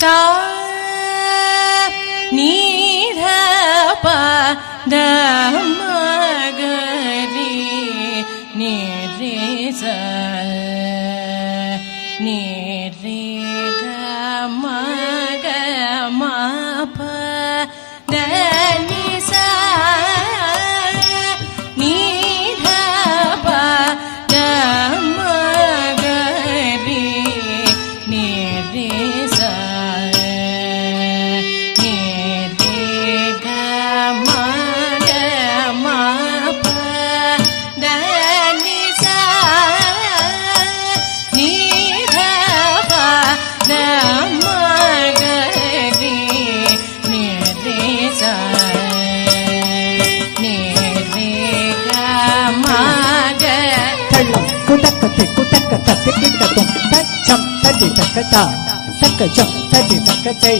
சா நீ த ப த ம க ரி நீ ரே ச நீ ரே க ம க ம ப த நி சா நீ த ப த ம க ரி நீ ரே ச நீ ரே க ம க ம ப த நி சா நீ த ப த ம க ரி நீ ரே ச நீ ரே க ம க குதக்கத்தை குதக்க தத்தி கிட்டத்தும் தச்சம் தட்டி தக்கதா தக்கச்சம் தட்டி தக்கத்தை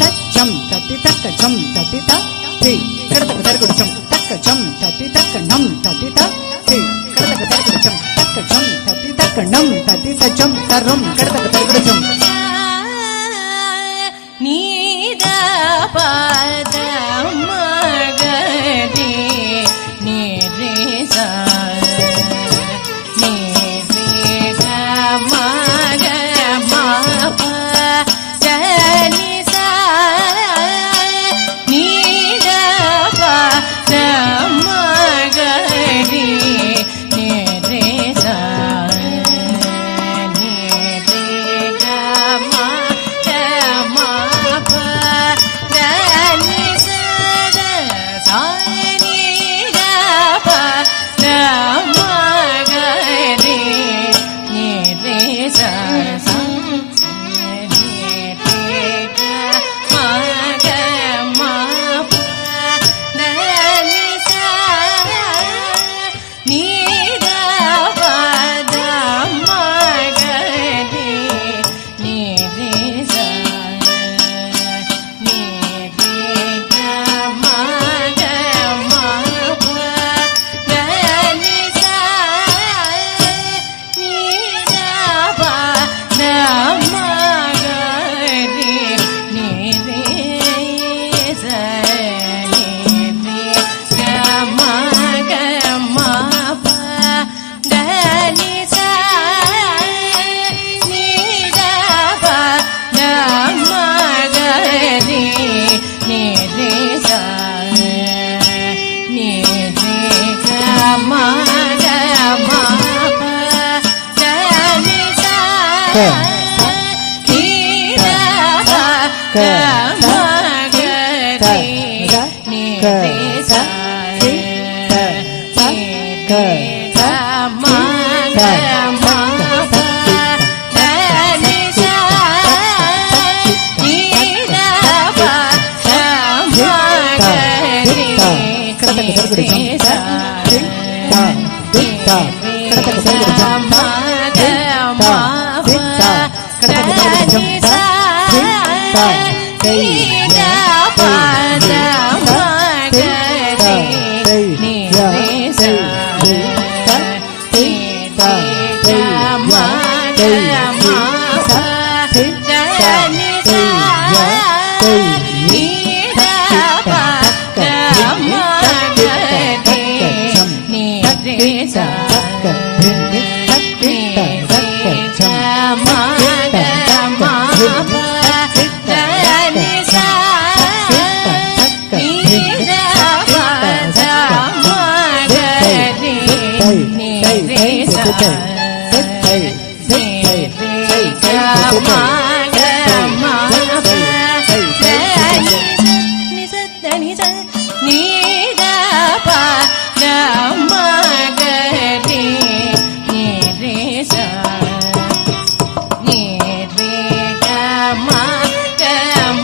தச்சம் தட்டி தக்கச்சம் தட்டி தத்தி கடத்தக்க தரகுடிச்சம் தக்கச்சம் தட்டி தக்க நம் தட்டி தத்தி கடத்தக்க தரகுடிச்சம் தக்கச்சம் தட்டி தக்க நம் தட்டி தச்சம் தரும் கடத்தக்க தரகுடிச்சம் நீ த ப த ம க ரி நீ ரே ச நீ ரே க ம க ம ப த நி சா நீ த ப த ம க ரி நீ ரே ச நீ ரே க ம க ம ப த நி சா த சா நீ த ப த ம க ரி நீ ரே ச ச நீ ரே க ம க ம ப த நி சா நீ த ப த ம க ரி நீ ரே ச நீ ரே க ம க ம ப த நி சா நீ த ப த ம க ரி நீ ரே ச நீ ரே க ம க ம ப த நி சா நீ த ப த ம க ரி நீ ரே ச நீ ரே க ம க ம ப த நி சா நீ த ப த ம க ரி நீ ரே ச நீ ரே க ம க ம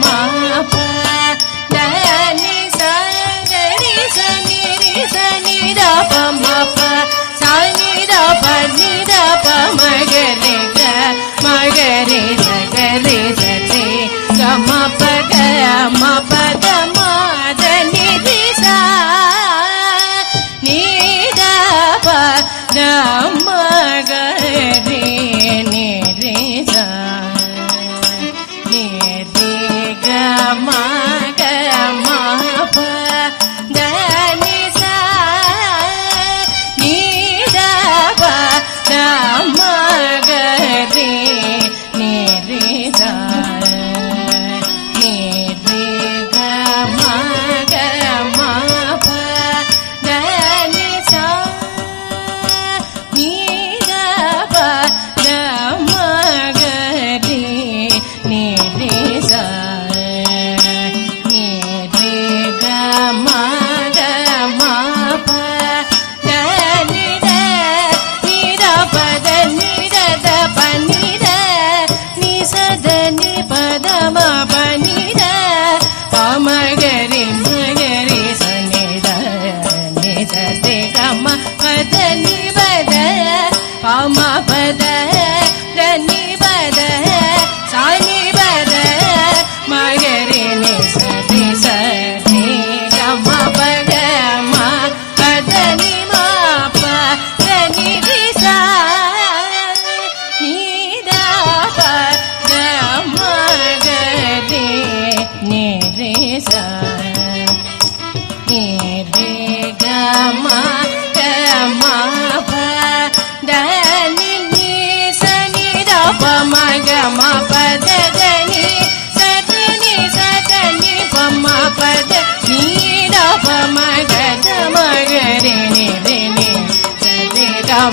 ப த நி சா நீ த ப த ம க ரி நீ ரே ச நீ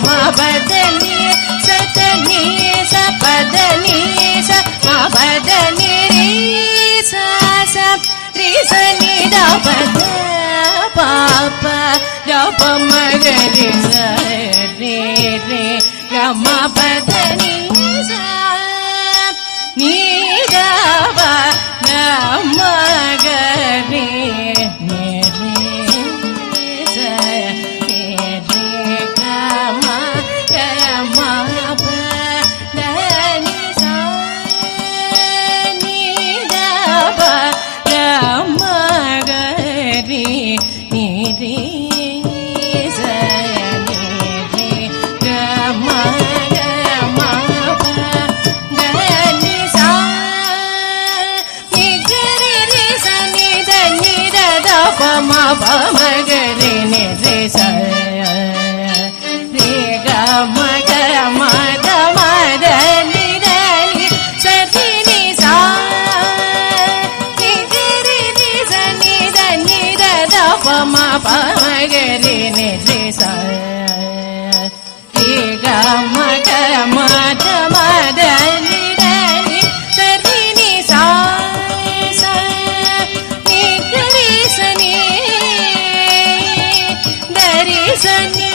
ಮ ಪದ ನಿ ಸತ ನಿ ಸ ಪದ ನಿ ಸ ಮ ಪದ ನಿ ರೀ ಸ ಸ ರೀ ಸ ನಿ ದ ಪದ ಪಾಪ ದ ಪ ಮ ಗ ರಿ ಸ ರೇ ರೇ ಗ ಮ ಪದ ನಿ ಸ ನೀ ದ ಪ ಗ ಮ ಗ ರೇ ರೇ ರೇ ಸ ರೇ ರೇ ಗ ಮ ಗ ಮ ಪ ದ ನಿ ಸ ನೀ ದ ಪ ಗ ಮ ಗ ರೇ ನೀ ರೇ ಸ ನೀ ರೇ ಗ ಮ ಗ ಮ ಪ ದ ನಿ ಸ ನಿ ಗ ರೇ ರೇ ಸ ನಿ ದ ದ ಪ ಮ ಪ ಮ ಗ ರೇ ನಿ ರೇ ಸ ರೇ ಗ ಮ ಗ ಮ ದ ಮ ದ ನಿ ದ ನಿ ಸ ರಿ ನಿ ಸ ನಿ ಗ ರೇ ರೇ ಸ ನಿ ದ ದ ಪ ಮ ಪ ಮ ಗ ರೇ ನಿ ರೇ ಸ ರೇ ಗ ಮ ಗ ಮ ದ ಮ ದ ನಿ ದ ನಿ ಸ ರಿ ನಿ ಸ ಸ ನಿ ಗ ರೇ ಸ ನಿ ದ ರೇ ಸ ನಿ